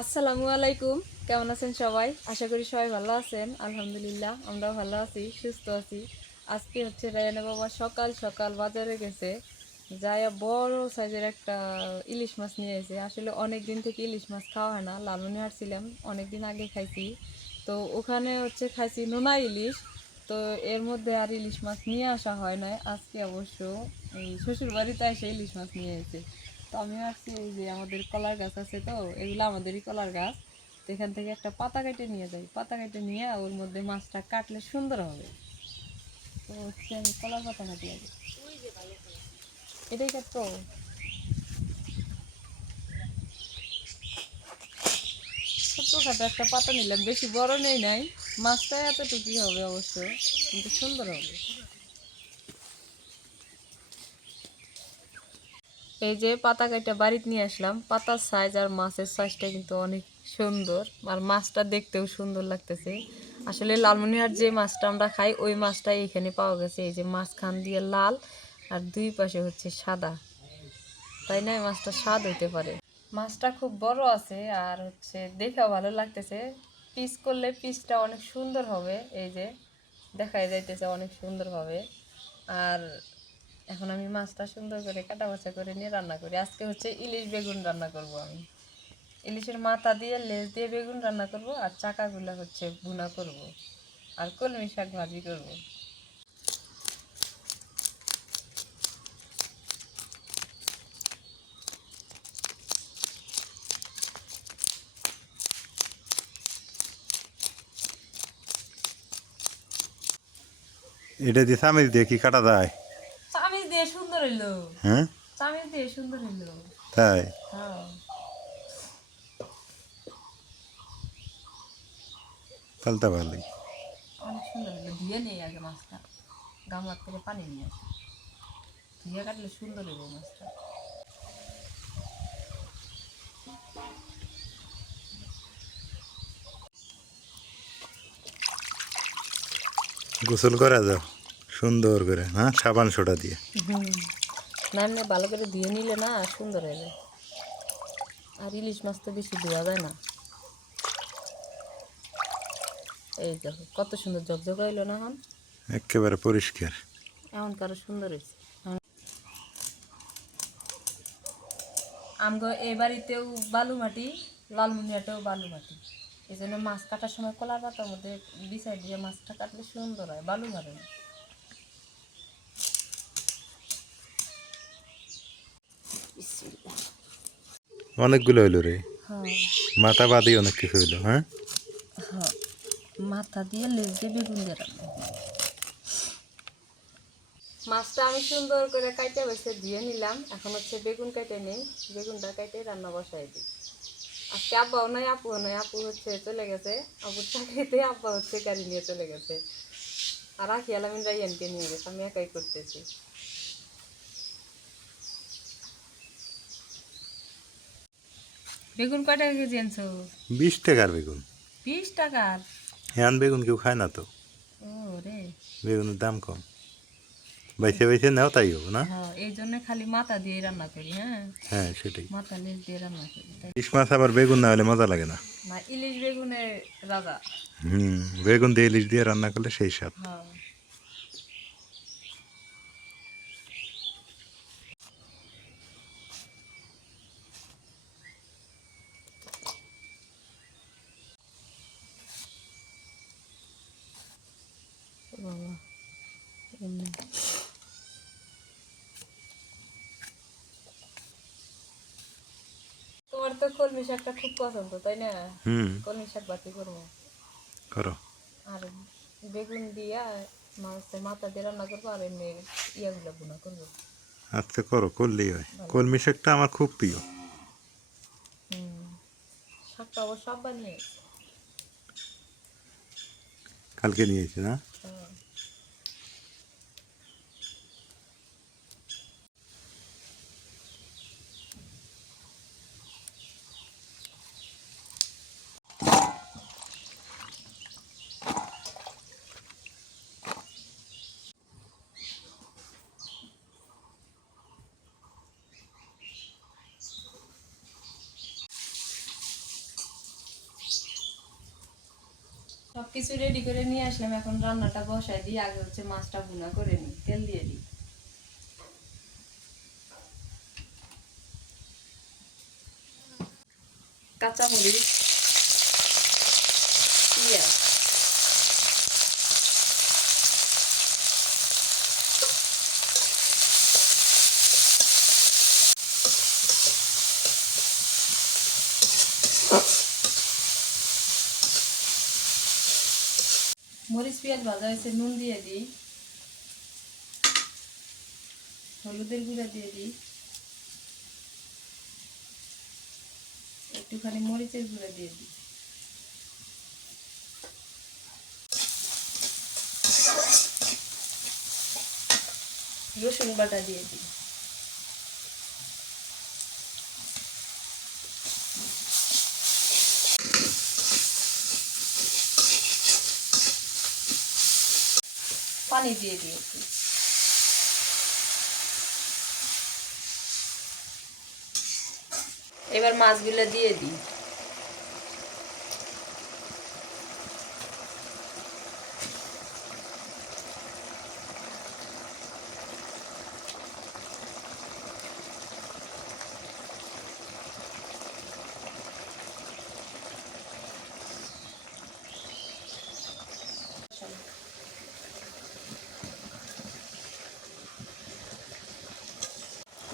আসসালামু আলাইকুম। কেমন আছেন সবাই? আশা করি সবাই ভালো আছেন। আলহামদুলিল্লাহ আমরাও ভালো আছি, সুস্থ আছি। আজকে হচ্ছে রায়ানা বাবা সকাল সকাল বাজারে গেছে, যাইয়া বড় সাইজের একটা ইলিশ মাছ নিয়ে এসে। আসলে অনেক দিন থেকে ইলিশ মাছ খাওয়া হয় না, লালমনিরহাট ছিলাম, অনেক দিন আগে খাইছি। তো ওখানে হচ্ছে খাইছি নোনা ইলিশ। তো এর মধ্যে আর ইলিশ মাছ নিয়ে আসা হয় না। আজকে অবশ্য এই শ্বশুর বাড়িতে এসে ইলিশ মাছ নিয়ে এসে। তো আমি ভাবছি এই যে আমাদের কলার গাছ আছে, তো এগুলো আমাদেরই কলার গাছ। তো এখান থেকে একটা পাতা কেটে নিয়ে যাই, পাতা কেটে নিয়ে ওর মধ্যে মাছটা কাটলে সুন্দর হবে। তো হচ্ছে আমি কলার পাতা কাটি আগে, এটাই কাটতো। ছোট্টখাটো একটা পাতা নিলাম, বেশি বড় নেই নাই। মাছটা এতটুকুই হবে অবশ্য, কিন্তু সুন্দর হবে। এই যে পাতা কাটা বাড়িতে নিয়ে আসলাম, পাতার সাইজ আর মাছের সাইজটা কিন্তু অনেক সুন্দর, আর মাছটা দেখতেও সুন্দর লাগতেছে। আসলে লালমনিরহাট যে মাছটা আমরা খাই ওই মাছটাই এখানে পাওয়া গেছে। এই যে মাঝখান দিয়ে লাল আর দুই পাশে হচ্ছে সাদা, তাই না? এই মাছটা স্বাদ হইতে পারে। মাছটা খুব বড় আছে আর হচ্ছে দেখেও ভালো লাগতেছে। পিস করলে পিসটা অনেক সুন্দর হবে, এই যে দেখাই যাইতেছে অনেক সুন্দর হবে। আর এখন আমি মাছটা সুন্দর করে কাটা বাছা করে নিয়ে রান্না করি। আজকে হচ্ছে ইলিশ বেগুন রান্না করব আমি। ইলিশের মাথা দিয়ে লেজ দিয়ে বেগুন রান্না করব, আর চাকাগুলো হচ্ছে ভুনা করব, আর কলমি শাক ভাজি করব। এটা দিয়ে চামিচ দিয়ে কি কাটা যায়? চামিচ দিয়ে সুন্দর হইলো। হ্যাঁ, চামিচ দিয়ে সুন্দর হইলো। তাই? হ্যাঁ, তাহলে ভালোই। অনেক সুন্দর হইলো। ধুয়ে নেই আগে মাছটা, গামলার থেকে পানি নিয়ে আসি, ধুয়ে কাটলে সুন্দর হইব মাছটা। গোসল করা যাও সুন্দর করে, হ্যাঁ, সাবান সোডা দিয়ে। হুম, না এমনি ভালো করে ধুয়ে নিলে না সুন্দর হয়ে যায়। আর ইলিশ মাছ তো বেশি ধোয়া যায় না। এই দেখো কত সুন্দর ঝকঝক হইলো না এখন। একেবারে পরিষ্কার। এমন কারো সুন্দর হয়েছে। আমগো এই বাড়িতেও বালু মাটি, লালমনিরহাটেও বালু মাটি। এই জন্য মাছ কাটার সময় কলার পাতার মধ্যে বিছাই দিয়ে মাছটা কাটলে সুন্দর হয়, বালু মারে না। বিসমিল্লাহ। অনেকগুলো হইলো রে। হ্যাঁ, মাথা বাদেই অনেক কিছু হইলো, হ্যাঁ। হ্যাঁ, মাথা দিয়ে লেজ দিয়ে বেগুন দিয়ে রান্না। মাছটা আমি সুন্দর করে কাইটে বেছে দিয়ে নিলাম। এখন হচ্ছে বেগুন কাইটে নেই, বেগুনটা কাইটে রান্না বসাই দিই। আজকে আব্বাও নাই, আপুও নাই। আপু হচ্ছে চলে গেছে আপুর চাকরিতে, আব্বা হচ্ছে গাড়ি নিয়ে চলে গেছে। আর রাখি আলামিন রাইয়ানকে নিয়ে গেছে, আমি একাই করতেছি। বেগুন কয় টাকা কেজি আনছো? 20 টাকার বেগুন। 20 টাকার? হ্যাঁ, বেগুন কেউ খায় না তো। ও রে। বেগুনের দাম কম। বাইসে বাইসে নাও, তাই হোক না। হ্যাঁ, এই জন্য খালি মাথা দিয়ে রান্না করি। হ্যাঁ, হ্যাঁ, সেটাই। মাথা লেজ দিয়ে রান্না করি তাই। ইলিশ মাছ আবার বেগুন না হলে মজা লাগে না। না, ইলিশ বেগুনের রাজা। হুম, বেগুন দিয়ে ইলিশ দিয়ে রান্না করলে সেই স্বাদ। হ্যাঁ, ও বাবা, এমনি। তোমার তো কলমি শাকটা খুব পছন্দ, তাই না? হুম, কলমি শাক বাতি করবো। করো। আর বেগুন দিয়া মাছের মাথা দিয়ে রান্না করবো, আর এমনি ইয়াগুলো ভুনা করবো। আজকে করো, করলেই হয়। ভালো কলমি লাগবে। শাকটা আমার খুব প্রিয়। হুম, শাকটা অবশ্য আব্বা নিয়ে এসে। কালকে নিয়েছি না। হ্যাঁ। সবকিছু রেডি করে নিয়ে আসলাম, এখন রান্নাটা বসাই দিই। আগে হচ্ছে মাছটা ভুনা করে নিই, তেল দিয়ে দিই। কাঁচামরিচ, পেঁয়াজ, মরিচ পেঁয়াজ ভাজা হয়েছে, নুন দিয়ে দিই, হলুদের গুঁড়া দিয়ে দিই, একটুখানি মরিচের গুঁড়া দিয়ে দিই, রসুন বাটা দিয়ে দিই, পানি দিয়ে দিই একটু। এবার মাছগুলো দিয়ে দিই।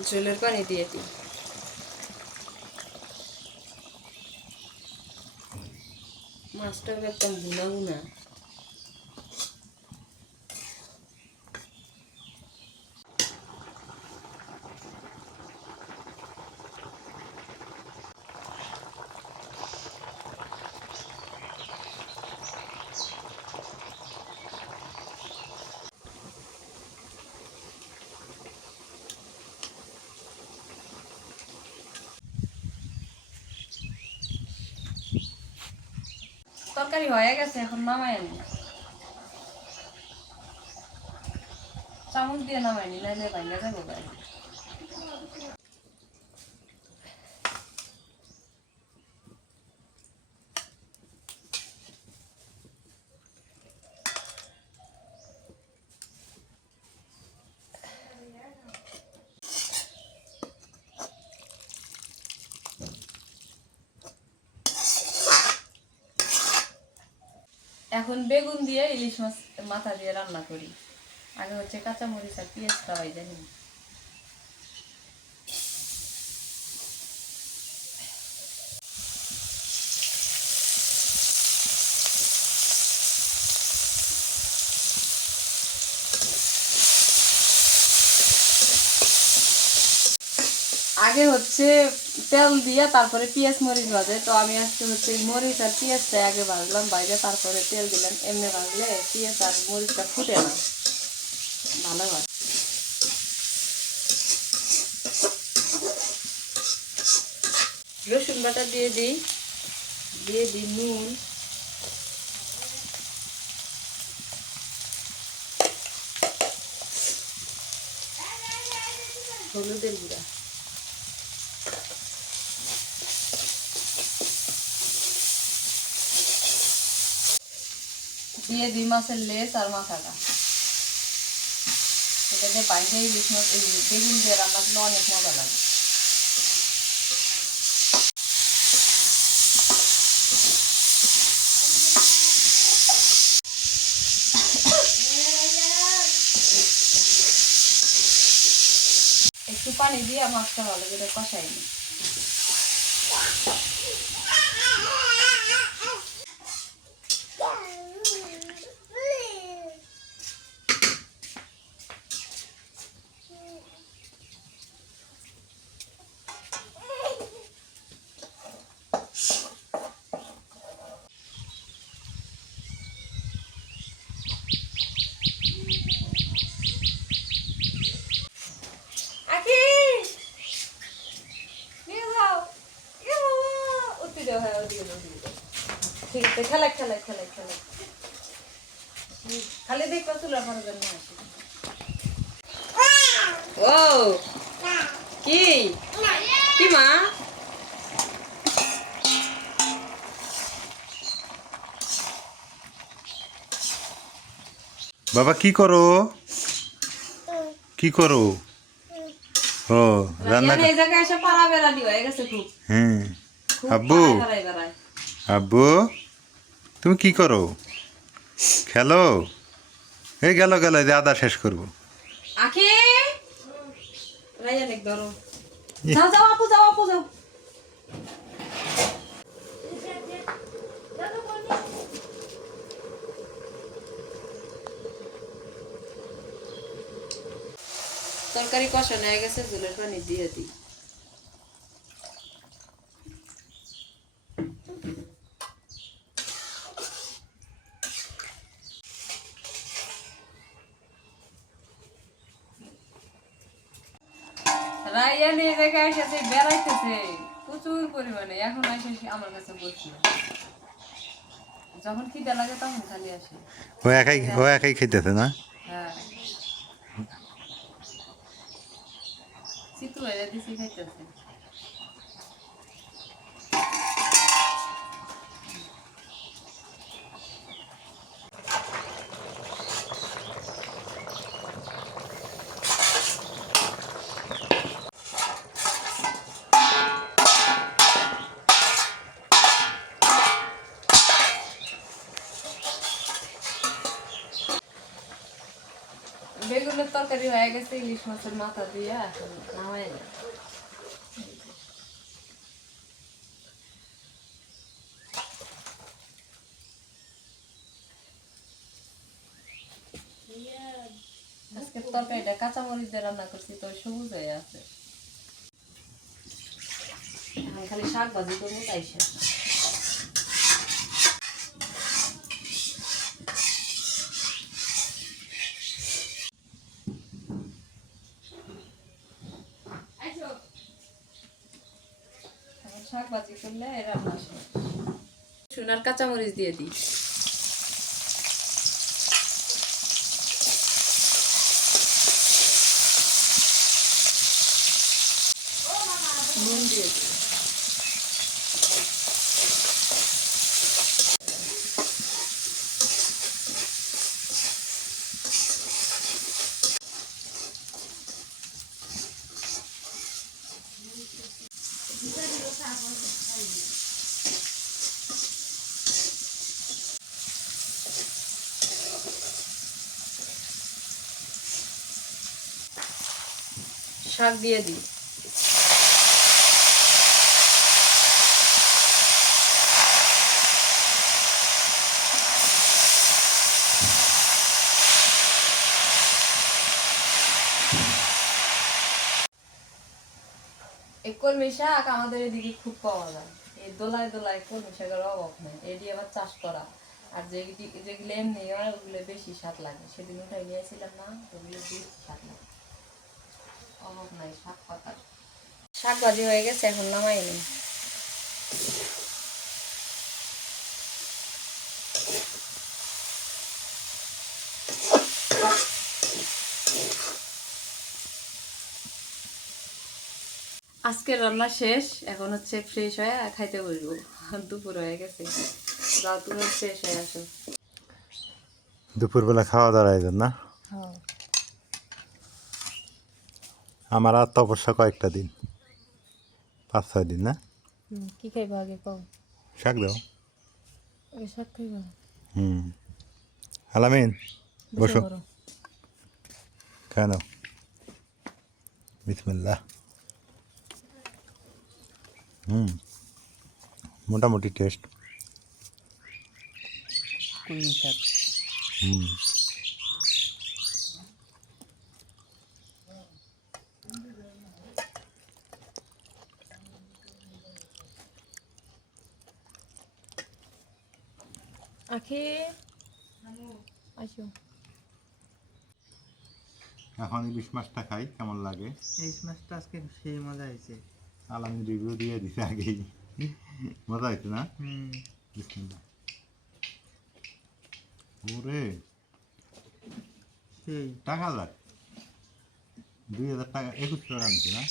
ঝোলের পানি দিয়ে দিই। মাছটা একদম ভুনা ভুনা। তরকারি হয়ে গেছে, এখন নামাই আনি। চামচ দিয়ে নামাই নি, নাইলে ভাঙা যাবো গায়ে। এখন বেগুন দিয়ে ইলিশ মাছ মাথা দিয়ে রান্না করি। আগে হচ্ছে কাঁচামরিচ আর পেঁয়াজ খাওয়াই জানি। আগে হচ্ছে তেল দিয়ে তারপরে পেঁয়াজ মরিচ ভাজে, তো আমি আজকে হচ্ছে মরিচ আর পেঁয়াজটা আগে ভাজলাম, বাইরে তারপরে তেল দিলাম। এমনি ভাজলে পেঁয়াজ আর মরিচটা ফুটে না ভালো হয়। রসুন বাটা দিয়ে দিই, দিয়ে দিই নুন, হলুদের গুঁড়া, দিয়ে দিই মাছের লেজ আর মাথাটা। এটা দিয়ে বাইরে ইলিশ মাছ বেগুন দিয়ে রান্না করলে অনেক মজা লাগে। একটু পানি দিয়ে মাছটা ভালো করে কষাই নিই। ঠিক আছে, খেলাই খেলাই খেলাই খেলাই খালি দেখবা তুলা আমার জন্য আসি। ও কি কি মা, বাবা কি করো কি করো ও রান্না রায়ান এই জায়গায় এসে পাড়া বেড়ালি হয়ে গেছে খুব হ্যাঁ খুব আব্বু বেড়ায় বেড়ায় আব্বু তুমি কি করো খেলো এই গেল গেল যে আদা শেষ করবো আখি রায়ান এক ধরো যাও যাও আপু যাও আপু যাও তরকারি কষানো হয়ে গেছে ঝোলের পানি দিয়ে দিই রায়ান এই জায়গায় এসেছে বেড়াইতেছে প্রচুর পরিমাণে এখন এসে আমার কাছে বলছিল যখন খিদে লাগে তখন খালি আসে ও একাই খেতেছে না হ্যাঁ চিতু হয়ে দিছি খাইতেছে বেগুনের তরকারি হয়ে গেছে ইলিশ মাছের মাথা দিয়ে এখন নামাই না আজকে তরকারিটা কাঁচামরিচ দিয়ে রান্না করছি তো সবুজ হয়ে আছে এখন খালি শাক ভাজি করবো তাই সে শাক ভাজি করলে রান্না শেষ সোনার কাঁচামরিচ দিয়ে দিই নুন দিয়ে দিই শাক দিয়ে দিই এই কলমি শাক আমাদের এদিকে খুব পাওয়া যায় এই দোলায় দোলায় কলমি শাকের অভাব নেই এটি আবার চাষ করা আর যেগুলো এমনি হয় ওগুলো বেশি স্বাদ লাগে সেদিন উঠাই নিয়েছিলাম না ওগুলো বেশি স্বাদ লাগে অভাব নাই শাক পাতার শাক ভাজি হয়ে গেছে এখন নামাই নেই আজকের রান্না শেষ এখন হচ্ছে ফ্রেশ হয়ে খাইতে বসবো দুপুর হয়ে গেছে যাও তুমি ফ্রেশ হয়ে আসো দুপুরবেলা খাওয়া দাওয়ার আয়োজন না আমার আর তপস্যা কয়েকটা দিন 5-6 দিন না কি খাইবা আগে কও শাক দাও শাক খাইবা আলামিন বসো খায় নাও বিসমিল্লাহ মোটামুটি টেস্ট কলমি শাক আখি আসো এখন ইলিশ মাছটা খাই কেমন লাগে ইলিশ মাছটা আজকে সেই মজা হয়েছে আলামিন রিভিউ দিয়ে দিছে আগেই মজা হয়েছে না বিসমিল্লাহ ওরে সেই টাকা লাগ 2000 টাকা 21 টাকা নিচ্ছে না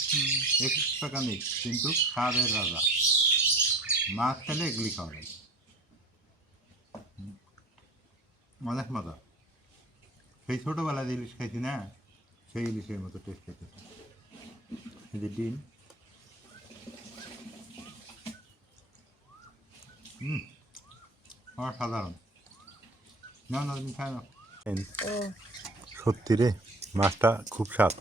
21 টাকা নেই কিন্তু খাদের রাজা মাছ খেলে এগুলি খাওয়া যায় অনেক মজা সেই ছোটোবেলায় যে ইলিশ খাইছি না, সেই ইলিশের মতো টেস্ট খেতেছে। এই যে ডিম, অসাধারণ। না না, তুমি খাই না। ও সত্যি রে, মাছটা খুব স্বাদ,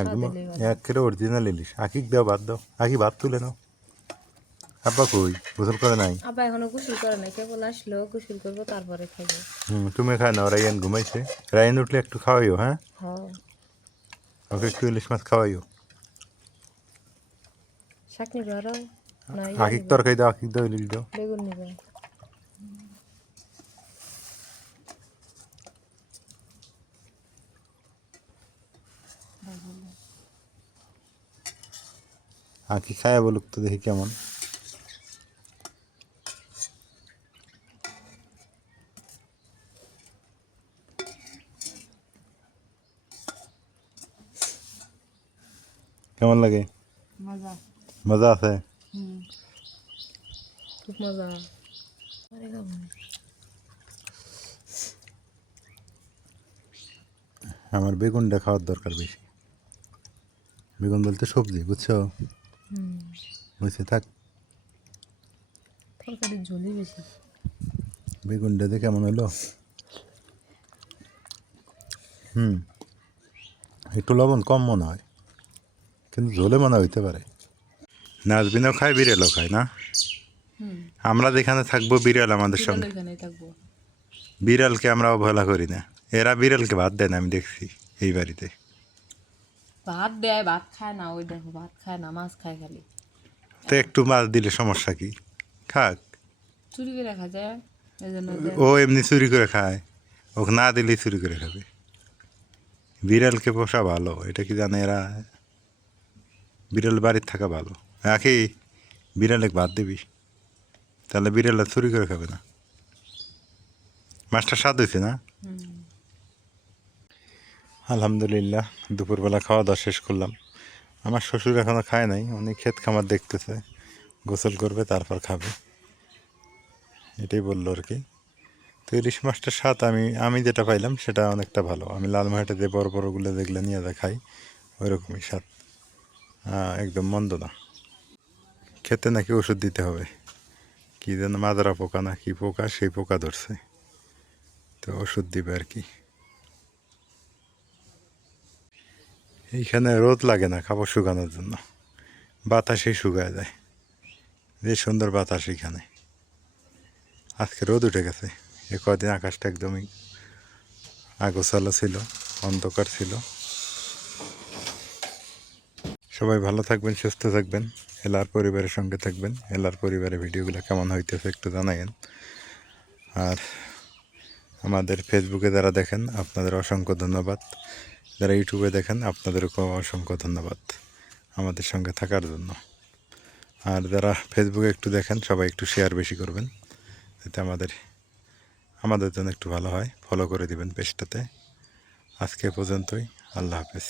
একদম স্বাদ এলেই ভালো। একেবারে অরিজিনাল ইলিশ। আকিক দাও, ভাত দাও, আকি ভাত তুলে নাও। আব্বা কই, গোসল করে নাই? আব্বা এখনো গোসল করে নাই, কেবল আসলো, গোসল করবো তারপরে খাবো। তুমি খাই নাও, রায়ান ঘুমাইছে। রায়ান উঠলে একটু খাওয়াইও, হ্যাঁ, হ্যাঁ, ওকে একটু ইলিশ মাছ খাওয়াইও। শাক নিবে আরো না আকিক তরকারি দাও, আকিক দাও, ইলিশ দাও। বেগুন নিবে। আকি খায়া বলুক তো দেখি কেমন। কেমন লাগে? মজা। মজা আছে? খুব মজা। আমার বেগুনটা খাওয়ার দরকার বেশি। বেগুন বলতে সবজি, বুঝছো? বুঝছে থাক। তরকারির ঝোলই বেশি। বেগুনটা দিয়ে কেমন হলো? একটু লবণ কম মনে হয়, কিন্তু ঝোলে মনে হইতে পারে। নাজবিনও খায়, বিড়ালও খায় না? আমরা যেখানে থাকবো বিড়াল আমাদের সঙ্গে। এখানেই থাকবো। বিড়ালকে আমরা অবহেলা করি না, এরা বিড়ালকে ভাত দেয় না, আমি দেখছি এই বাড়িতে। ভাত দেয়, ভাত খায় না, ওই দেখো ভাত খায় না, মাছ খায় খালি। তো একটু মাছ দিলে সমস্যা কি? খাক। চুরি করে রাখা যায়, এই জন্য ও এমনি চুরি করে খায়, ওকে না দিলেই চুরি করে খাবে। বিড়ালকে পোষা ভালো, এটা কি জানে এরা? বিড়াল বাড়ির থাকা ভালো। আখি, বিড়ালে ভাত দিবি, তাহলে বিড়াল চুরি করে খাবে না। মাছটা স্বাদ হয়েছে না? আলহামদুলিল্লাহ, দুপুরবেলা খাওয়া দাওয়া শেষ করলাম। আমার শ্বশুর এখনও খায় নাই, উনি ক্ষেত খামার দেখতেছে, গোসল করবে তারপর খাবে, এটাই বললো আর কি। তো ইলিশ মাছটার স্বাদ আমি যেটা পাইলাম সেটা অনেকটা ভালো। আমি লালমাহাটে যে বড় বড়গুলো যেগুলো নিয়ে যা খাই, ওই রকমই স্বাদ, একদম মন্দ না। খেতে নাকি ওষুধ দিতে হবে, কী যেন মাদারা পোকা না কি পোকা, সেই পোকা ধরছে, তো ওষুধ দিবে আর কি। এইখানে রোদ লাগে না কাপড় শুকানোর জন্য, বাতাসেই শুকায় যায়, যে সুন্দর বাতাস এখানে। আজকে রোদ উঠে গেছে, এ কদিন আকাশটা একদমই আগোছালো ছিল, অন্ধকার ছিল। সবাই ভালো থাকবেন, সুস্থ থাকবেন, এলার পরিবারের সঙ্গে থাকবেন। এলার পরিবারের ভিডিওগুলো কেমন হইতেছে একটু জানাবেন। আর আমাদের ফেসবুকে যারা দেখেন আপনাদের অসংখ্য ধন্যবাদ, যারা ইউটিউবে দেখেন আপনাদেরকেও অসংখ্য ধন্যবাদ আমাদের সঙ্গে থাকার জন্য। আর যারা ফেসবুকে একটু দেখেন সবাই একটু শেয়ার বেশি করবেন, যাতে আমাদের জন্য একটু ভালো হয়। ফলো করে দিবেন পেজটাতে। আজকে পর্যন্তই, আল্লাহ হাফেজ।